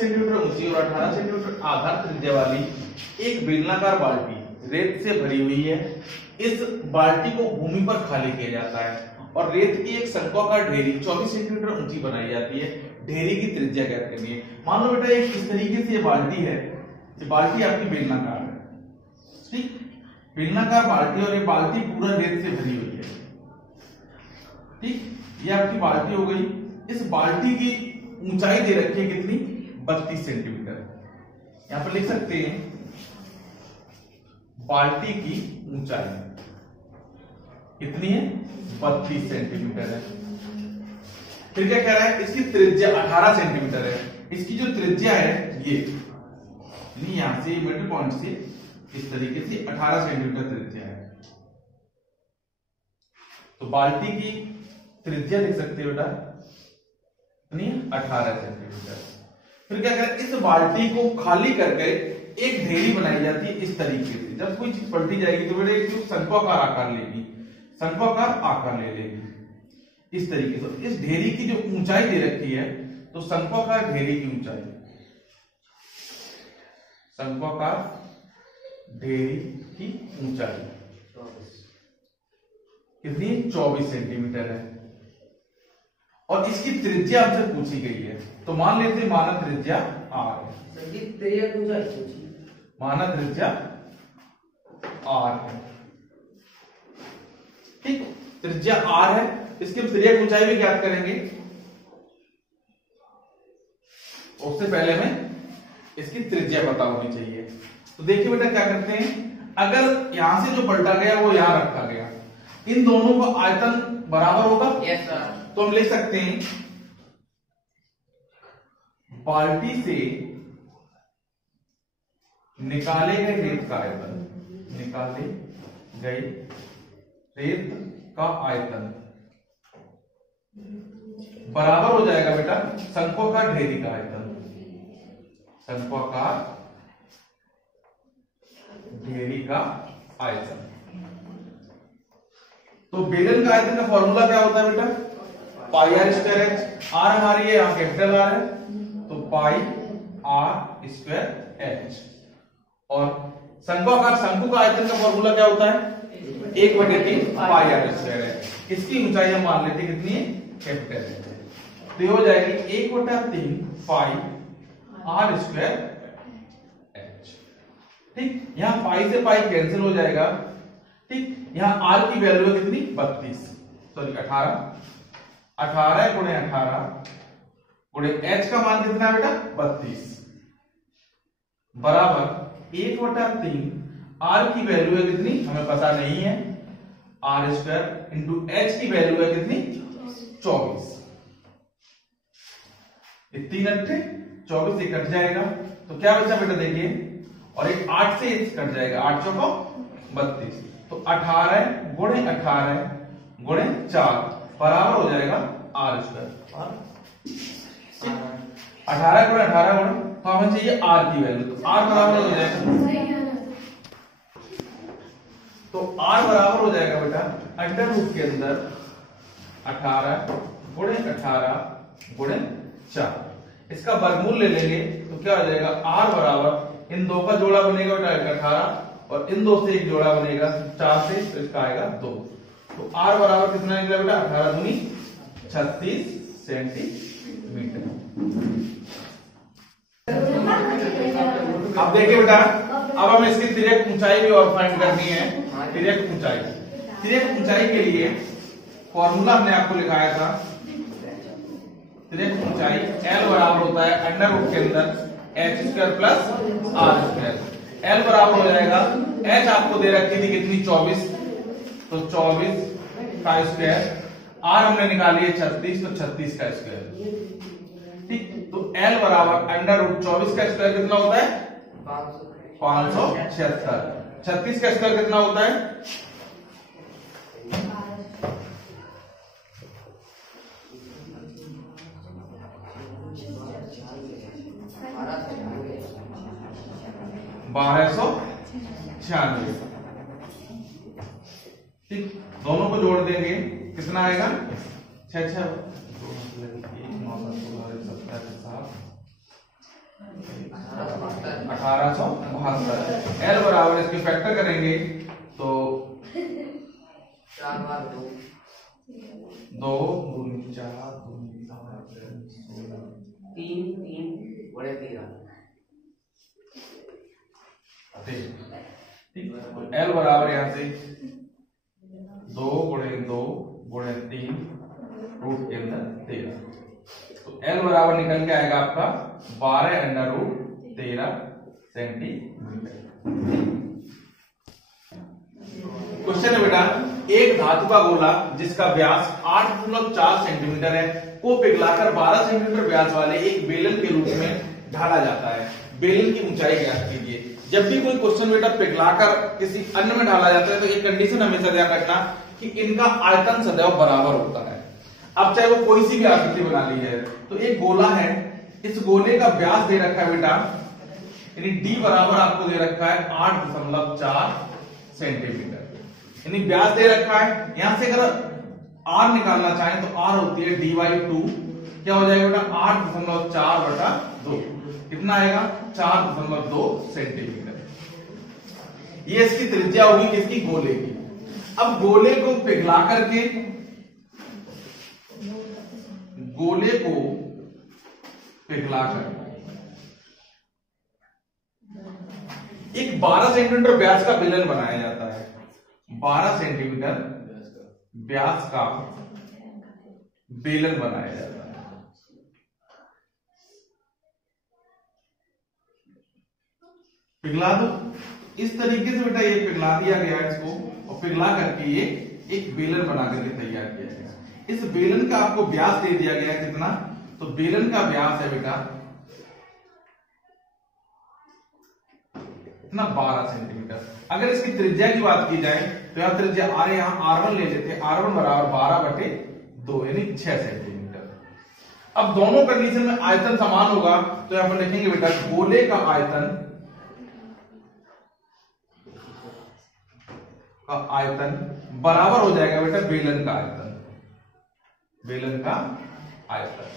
Centimetre ऊंची और 18 centimetre आधार त्रिज्या वाली एक बेलनाकार बाल्टी रेत से भरी हुई है। इस बाल्टी को भूमि पर खाली किया जाता है और रेत की एक शंक्वाकार ढेरी 24 सेंटीमीटर ऊंची बनाई जाती है। ढेरी की त्रिज्या क्या करनी है? मान लो बेटा एक इस तरीके से ये बाल्टी है, ये बाल्टी आपकी बेलनाकार है, ठीक, बेलनाकार बाल्टी और ये बाल्टी पूरा रेत से भरी हुई है, ठीक, ये आपकी बाल्टी हो गई। इस बाल्टी की ऊंचाई दे रखी है कितनी? 32 सेंटीमीटर। यहां पर लिख सकते हैं बाल्टी की ऊंचाई कितनी है? 32 सेंटीमीटर है। फिर क्या कह रहा है? इसकी त्रिज्या 18 सेंटीमीटर है। इसकी जो त्रिज्या है ये यहां से मिडिल पॉइंट से इस तरीके से 18 सेंटीमीटर त्रिज्या है। तो बाल्टी की त्रिज्या लिख सकते हो बेटा 18 सेंटीमीटर। फिर क्या करें? इस बाल्टी को खाली करके एक ढेरी बनाई जाती है इस तरीके से। जब कोई चीज पलटी जाएगी तो बेटा एक शंक्वाकार आकार लेगी, शंक्वाकार आकार ले लेगी इस तरीके से। इस ढेरी की जो ऊंचाई दे रखी है तो शंक्वाकार ढेरी की ऊंचाई, शंक्वाकार ढेरी की ऊंचाई कितनी? 24 सेंटीमीटर है और इसकी त्रिज्या हमसे पूछी गई है। तो मान लेते हैं मानक त्रिज्या r है, मानक त्रिज्या r है, ठीक, त्रिज्या r है। इसकी त्रिज्या की ऊंचाई भी ज्ञात करेंगे। उससे पहले में इसकी त्रिज्या पता होनी चाहिए। तो देखिए बेटा क्या करते हैं, अगर यहां से जो पलटा गया वो यहां रखा गया, इन दोनों का आयतन बराबर होगा। Yes sir. तो हम लिख सकते हैं बाल्टी से निकाले गए रेत का आयतन, निकाले गए रेत का आयतन बराबर हो जाएगा बेटा शंक्वाकार ढेरी का आयतन, शंक्वाकार ढेरी का आयतन। तो बेलन का आयतन का फॉर्मूला क्या होता है बेटा? पाई आर स्क्वायर एच। आर हमारी है यहां कैपिटल आर है, तो पाई आर स्क्वायर एच। और शंक्वाकार शंकु का आयतन का फॉर्मूला क्या होता है? 1/3 पाई आर स्क्वायर एच। इसकी ऊंचाई हम मान लेते कितनी है? Capital H. तो ये हो जाएगी 1/3 पाई आर स्क्वायर एच, ठीक। यहां पाई से पाई कैंसिल हो जाएगा, ठीक। यहां आर की वैल्यू है कितनी? 32, सॉरी 18। 18 गुणे 18 गुणे एच का मान कितना है बेटा? 32 बराबर 1/3 आर की वैल्यू है कितनी? हमें पता नहीं है। आर स्क्वायर इंटू एच की वैल्यू है कितनी? 24। 3 8 24 से कट जाएगा तो क्या बचा बेटा? देखिए, और एक 8 से कट जाएगा, 8 चौको 32। तो 18 गुणे 18 गुणे 4 बराबर हो जाएगा आर स्क्वायर। 18 गुणे 18 गुणे, तो हमें चाहिए आर की वैल्यू, तो आर बराबर हो जाएगा, तो आर बराबर हो जाएगा बेटा अंडर रूट के अंदर 18 गुणे 18 गुणे 4। इसका वर्गमूल ले लेंगे तो क्या हो जाएगा? आर बराबर इन दो का जोड़ा बनेगा बेटा 18 और इन दो से एक जोड़ा बनेगा 4 से, तो इसका आएगा 2। तो आर बराबर कितना निकला बेटा? 18 दूनी 36 सेंटीमीटर। अब देखिए बेटा, अब हमें इसकी तिर्यक ऊंचाई भी और फाइंड करनी है। तिर्यक ऊंचाई, तिर्यक ऊंचाई के लिए फॉर्मूला हमने आपको लिखाया था। तिर्यक ऊंचाई L बराबर होता है अंडर रूट के अंदर H square plus R square. L बराबर हो जाएगा, H आपको दे रखी थी कितनी? 24, तो 24 का स्क्वायर, R हमने निकाली है 36, तो 36 का स्क्वायर, ठीक। तो L बराबर अंडर रूट 24 का स्क्वायर कितना होता है? 576। 36 का स्क्वायर कितना होता है? 1296, ठीक। दोनों को जोड़ देंगे कितना आएगा? 6 6 9 7 16 17 7 1872। एल बराबर इसके फैक्टर करेंगे तो 4 बार 2 2 दूनी 4 दूनी 16 3 3 बड़े 13 ठीक। एल बराबर यहाँ से 2 गुणे 2 गुणे 3 रूट के अंदर 13, तो एल बराबर निकल के आएगा आपका 12√13 सेंटीमीटर। क्वेश्चन है बेटा, एक धातु का गोला जिसका व्यास 8.4 सेंटीमीटर है को पिघलाकर 12 सेंटीमीटर व्यास वाले एक बेलन के रूप में ढाला जाता है। बेलन की ऊंचाई ज्ञात कीजिए। जब भी कोई क्वेश्चन बेटा पिघलाकर किसी अन्य में ढाला जाता है तो एक कंडीशन हमेशा ध्यान रखना कि इनका आयतन सदैव बराबर होता है। अब चाहे वो कोई सी भी आकृति बना ली है, तो एक गोला है, इस गोले का व्यास दे रखा है बेटा, यानी डी बराबर आपको दे रखा है 8.4 सेंटीमीटर, यानी व्यास दे रखा है। यहां से अगर आर निकालना चाहें तो आर होती है dy2, क्या हो जाएगा बेटा 8.4/2, कितना आएगा 4.2 सेंटीमीटर। ये इसकी त्रिज्या होगी किसकी, गोले की। अब गोले को पिघला करके एक 12 सेंटीमीटर व्यास का बेलन बनाया जाता है। 12 सेंटीमीटर व्यास का बेलन बनाया जाता है। पिघला दो इस तरीके से बेटा, ये पिघला दिया गया इसको और पिघला करके ये एक बेलन बना करके तैयार किया गया। इस बेलन का आपको व्यास दे दिया गया है कितना, तो बेलन का व्यास है बेटा इतना 12 सेंटीमीटर। अगर इसकी त्रिज्या की बात की जाए तो यहां त्रिज्या आर, यहां R1 ले लेते हैं, R1 बराबर 12/2 यानी 6 सेंटीमीटर। अब दोनों कंडीशन में आयतन समान होगा तो यहां पर लिखेंगे बेटा गोले का आयतन बराबर हो जाएगा बेटा बेलन का आयतन।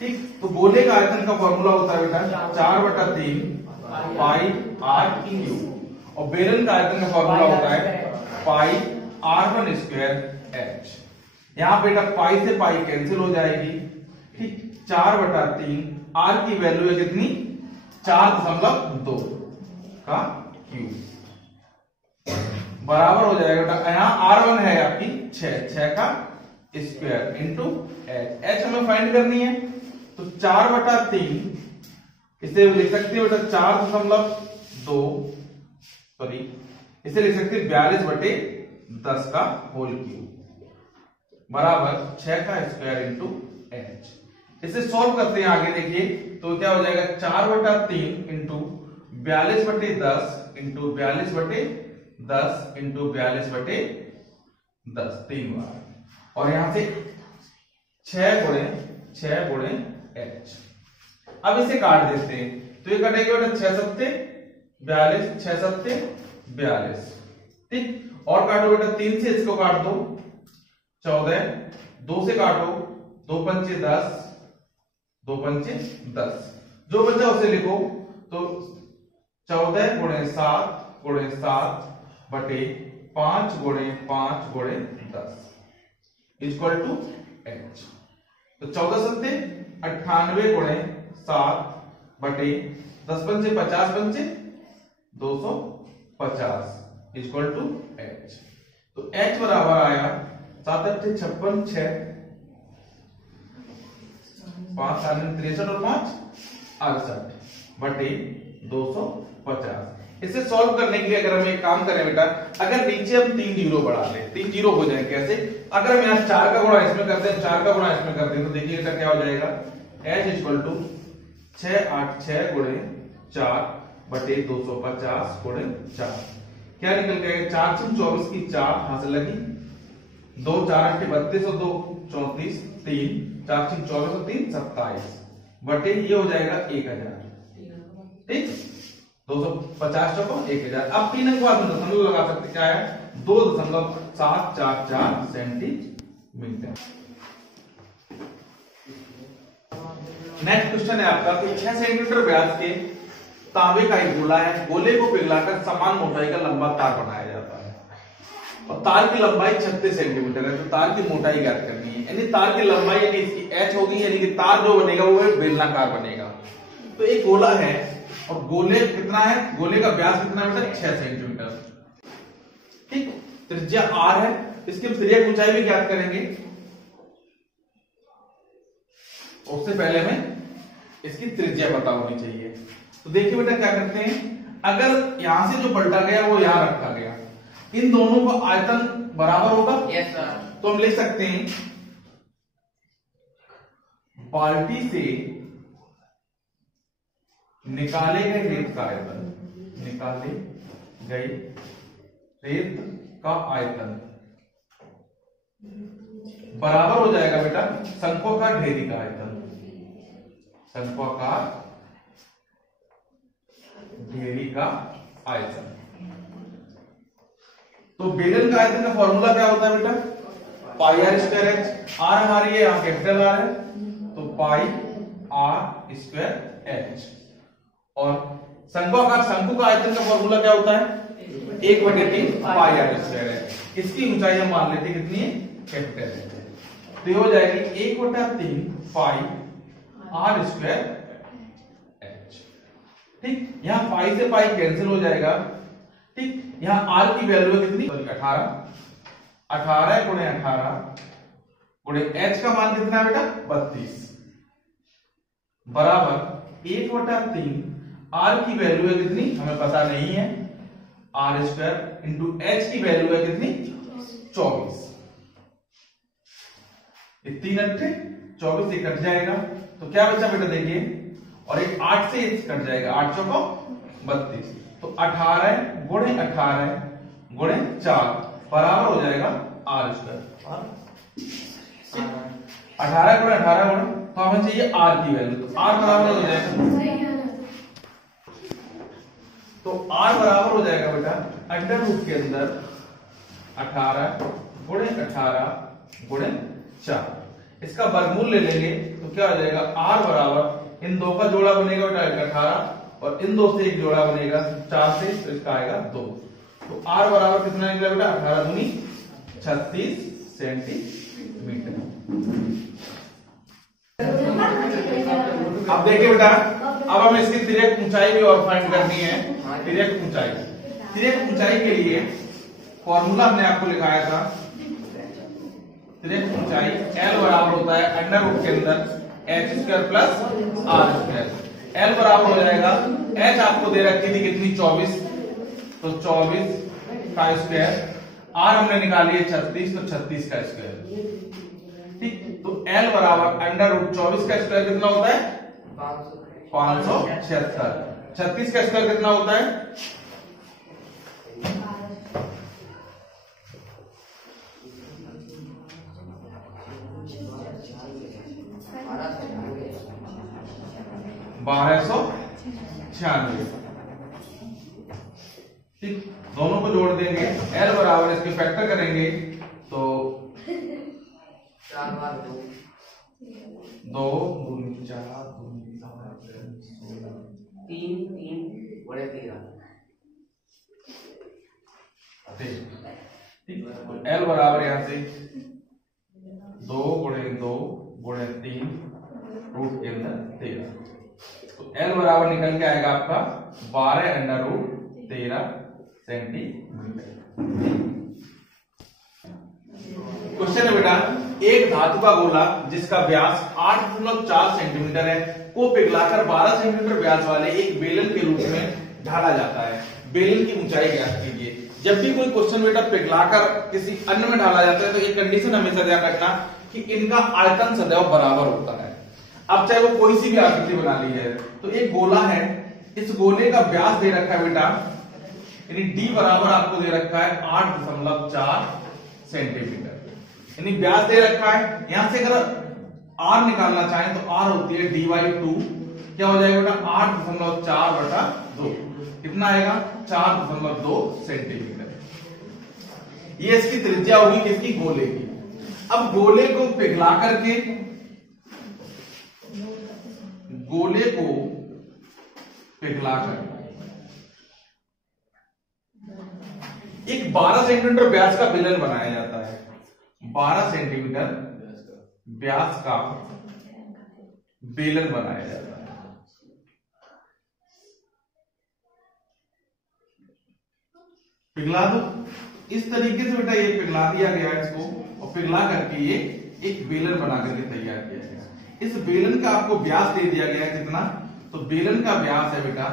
ठीक, तो गोले का आयतन का फॉर्मूला होता है बेटा 4/3 पाई r क्यूब, और बेलन का आयतन का फॉर्मूला होता है पाई r1²h। यहां बेटा पाई से पाई कैंसिल हो जाएगी। ठीक, 4/3 r की वैल्यू है कितनी 4.2 का क्यूब, बराबर हो जाएगा बेटा, यहां R1 है आपकी 6 का स्क्वायर इंटू h हमें फाइंड करनी है, तो 4/3 इसे लिख सकते हैं बेटा 4.2, सॉरी इसे लिख सकते हैं 42/10 का होल क्यूब बराबर 6 का स्क्वायर इंटू h। इसे सॉल्व करते हैं आगे, देखिए तो क्या हो जाएगा 4/3 इंटू 42/10 इंटू 42/10 इंटू 42/10 3 बार, और यहां से 6 गुणे h। अब इसे काट देते हैं तो ये कटेगा बेटा 6 सत्ते 42, 6 सत्ते 42। ठीक, और काटो बेटा 3 से इसको काट दो 14, 2 से काटो 2 पंचे 10, 2 पंचे 10, जो बचा उसे लिखो, तो 14 गुणे 7 गुणे 7 बटे 5 गुणे 5 गुणे 10 इक्वल टू h। तो 14 सत्ते 98 गुणे 7 बटे 10 पंचे 50 पंचे 250 इक्वल टू h। तो h बराबर आएगा 7 8 56 6 5 7 63 और 5 68 बटे 250। इसे सॉल्व करने के लिए अगर हम एक काम करें बेटा, अगर नीचे हम 3 जीरो बढ़ा लें, 3 जीरो हो जाए कैसे, अगर हम यहाँ 4 का गुणा इसमें करते हैं 4 का गुणा इसमें करते हैं तो देखिएगा क्या हो जाएगा h इक्वल टू 6 8 6 गुणे 4 बटे 250 गुणे 4, क्या निकल गया 4 से 24 की 4 हाथ लगी, 2 4 8 32 और 2 34 3 4 से 24 और 3 27 बटे ये हो जाएगा 1000। ठीक, 250 चौको 1000। अब 3 अंक बाद में दशमलव लगा सकते, क्या है 2.744 सेंटीमीटर। नेक्स्ट क्वेश्चन है आपका 6 सेंटीमीटर व्यास के तांबे का एक गोला है, गोले को पिघलाकर समान मोटाई का लंबा तार बनाया जाता है और तार की लंबाई 36 सेंटीमीटर है। तो तार की मोटाई ज्ञात करनी है, यानी तार की लंबाई यानी इसकी h होगी, यानी कि तार जो बनेगा वो बेलनाकार बनेगा। तो एक गोला है और गोले कितना है, गोले का व्यास कितना है बेटा 6 सेंटीमीटर, ठीक। त्रिज्या r है, इसकी त्रिज्या की ऊंचाई भी ज्ञात करेंगे। उससे पहले में इसकी त्रिज्या पता होनी चाहिए। तो देखिए बेटा क्या करते हैं, अगर यहां से जो पलटा गया वो यहां रखा गया, इन दोनों का आयतन बराबर होगा। Yes sir. तो हम लिख सकते हैं बाल्टी से निकाले गए रेत का आयतन, निकाले गए रेत का आयतन बराबर हो जाएगा बेटा शंक्वाकार ढेरी का आयतन, शंक्वाकार ढेरी का आयतन। तो बेलन का आयतन का फॉर्मूला क्या होता है बेटा, पाई आर स्क्वायर एच। आर हमारी है यहाँ कैपिटल आर है, तो पाई आर स्क्वायर एच। और शंक्वाकार शंकु का आयतन का फॉर्मूला क्या होता है, 1/3 पाई आर स्क्वायर है। इसकी ऊंचाई हम मान लेते हैं कितनी है, कैपिटल है। तो ये हो जाएगी 1/3 पाई आर स्क्वायर एच, ठीक। यहां पाई से पाई कैंसिल हो जाएगा, ठीक। यहां आर की वैल्यू है कितनी, 18, 18 गुणे 18 गुणे एच का मान कितना है बेटा 32 बराबर 1/3 आर की वैल्यू है कितनी हमें पता नहीं है, आर स्क्वायर इंटू एच की वैल्यू है कितनी 24। 3 8 24 से कट जाएगा तो क्या बचा बेटा देखिए, और एक 8 से कट जाएगा, 8 चौको 32। तो 18 गुणे 18 गुणे 4 बराबर हो जाएगा आर स्क्वायर। 18 गुणे 18 गुणे, तो हमें चाहिए आर की वैल्यू, तो आर बराबर हो जाएगा, तो आर बराबर हो जाएगा बेटा अंडर रूट के अंदर 18 गुणे 18 गुणे 4। इसका वर्गमूल ले लेंगे तो क्या हो जाएगा, आर बराबर इन दो का जोड़ा बनेगा बेटा 18 और इन दो से एक जोड़ा बनेगा 4 से, तो इसका आएगा 2। तो आर बराबर कितना निकला बेटा 18 दूनी 36 सेंटीमीटर। अब देखिए बेटा, अब हमें इसकी तिर्यक ऊंचाई भी और फाइंड करनी है। तिर्यक ऊंचाई, तिर्यक ऊंचाई के लिए फॉर्मूला हमने आपको लिखाया था, तिर्यक ऊंचाई L बराबर होता है अंडर रूट के अंदर h square plus r square. L बराबर हो जाएगा, h आपको दे रखी थी कितनी 24, तो 24 का स्क्वायर, r हमने निकाली है 36, तो 36 का स्क्वायर, ठीक। तो L बराबर अंडर रूट 24 का स्क्वायर कितना होता है 576, 36 का स्क्वायर कितना होता है 1296, ठीक। दोनों को जोड़ देंगे, L बराबर इसके फैक्टर करेंगे तो 4 बार 2 2 2 4 2 3 3 बड़े 13, ठीक। L बराबर यहां से 2 गुणे 2 गुणे 3 रूट के अंदर 13, तो L बराबर निकल के आएगा आपका 12 अंडर रूट 13 सेंटीमीटर। क्वेश्चन है बेटा, एक धातु का गोला जिसका व्यास 8.4 सेंटीमीटर है को पिघलाकर 12 सेंटीमीटर व्यास वाले एक बेलन के रूप में ढाला जाता है, बेलन की ऊंचाई ज्ञात कीजिए। जब भी कोई क्वेश्चन बेटा पिघलाकर किसी अन्य में ढाला जाता है तो एक कंडीशन हमेशा ध्यान रखना कि इनका आयतन सदैव बराबर होता है। अब चाहे वो कोई सी भी आकृति बना ली है, तो एक गोला है, इस गोले का व्यास दे रखा है बेटा, यानी d बराबर आपको दे रखा है 8.4 सेंटीमीटर, यानी व्यास दे रखा है। यहां से अगर r निकालना चाहें तो r होती है d/2, क्या हो जाएगा बेटा 8.4/2, कितना आएगा 4.2 सेंटीमीटर। ये इसकी त्रिज्या होगी किसकी, गोले की। अब गोले को पिघला करके पिघलाकर एक 12 सेंटीमीटर व्यास का बेलन बनाया जाता है। 12 सेंटीमीटर व्यास का बेलन बनाया जाता है। पिघला दो इस तरीके से बेटा, ये पिघला दिया गया इसको और पिघला करके ये एक बेलन बना करके तैयार किया गया। इस बेलन का आपको व्यास दे दिया गया है कितना, तो बेलन का व्यास है बेटा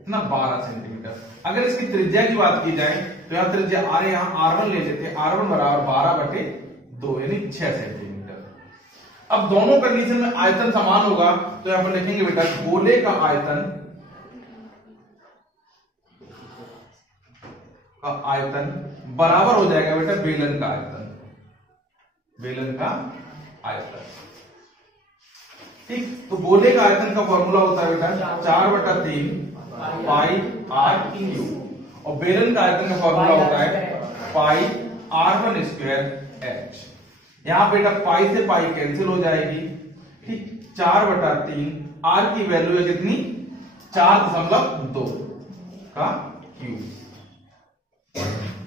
इतना 12 सेंटीमीटर। अगर इसकी त्रिज्या की बात की जाए तो यहां त्रिज्या यहां R1 ले लेते हैं, R1 बराबर 12/2 यानी 6 सेंटीमीटर। अब दोनों कंडीशन में आयतन समान होगा तो यहां पर लिखेंगे बेटा गोले का आयतन बराबर हो जाएगा बेटा बेलन का आयतन। ठीक, तो गोले का आयतन का फॉर्मूला होता है बेटा 4/3 पाई r क्यू और बेलन का आयतन का फॉर्मूला होता है पाई r1 स्क्वायर h। यहां बेटा पाई से पाई कैंसिल हो जाएगी। ठीक, 4/3 r की वैल्यू है कितनी 4.2 का क्यूब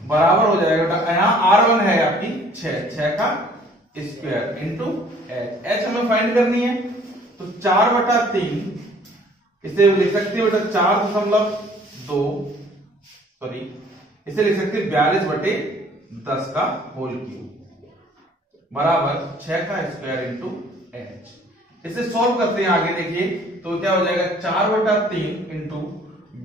बराबर हो जाएगा बेटा, यहां r1 है आपकी 6 का स्क्वायर इंटू h हमें फाइंड करनी है। तो 4/3 इसे लिख सकते हो बेटा 4.2 सॉरी इसे लिख सकते 42/10 का होल क्यूब बराबर 6 का स्क्वायर इंटू h। इसे सॉल्व करते हैं आगे, देखिए तो क्या हो जाएगा 4/3 इंटू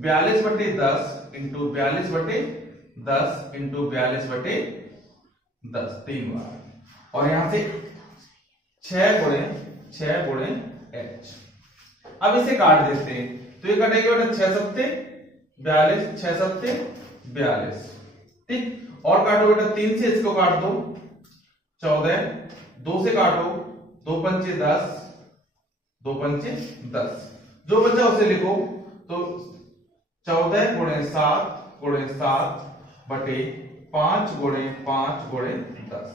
42/10 इंटू 42/10 इंटू 42/10 3 बार और यहां से 6 गुणे h। अब इसे काट देते हैं तो ये कटेगा बेटा 6 सत्ते 42 6 सत्ते 42। ठीक, और काटो बेटा 3 से इसको काट दो 14, 2 से काटो 2 पंचे 10 2 पंचे 10, जो बचा उसे लिखो तो 14 गुणे 7 गुणे 7 बटे 5 गुणे 5 गुणे 10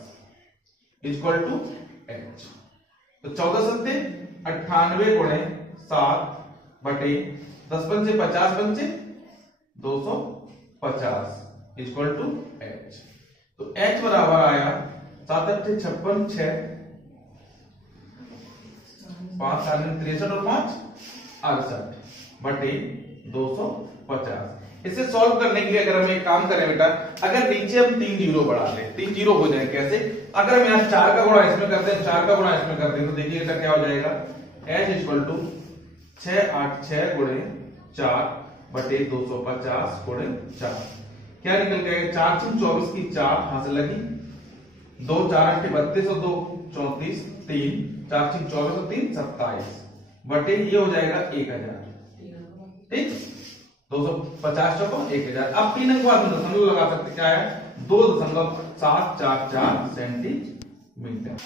इक्वल टू h। तो 14 सत्ते 98 गुणे 7 बटे 10 पंचे 50 पंचे 250 इक्वल टू h। तो h बराबर आया 7 8 56 6 5 63 और 5 68 बटे 250। इसे सॉल्व करने के लिए अगर हम एक काम करें बेटा, अगर नीचे हम 3 जीरो बढ़ा लें 3 जीरो हो जाए कैसे, अगर हम यहाँ 4 का गुणा इसमें करते हैं 4 का गुणा इसमें करते हैं तो देखिएगा क्या हो जाएगा h इक्वल टू 6 8 6 गुणे 4 बटे 250 गुणे 4। क्या निकल गया 4 6 24 की 4 हाथ लगी 2 4 8 32 और 2 34 3 4 6 24 और 3 27 बटे ये हो जाएगा 1000। ठीक, 250 चौको 1000। अब 3 अंक बाद में दशमलव लगा सकते, क्या है 2.744 सेंटीमीटर।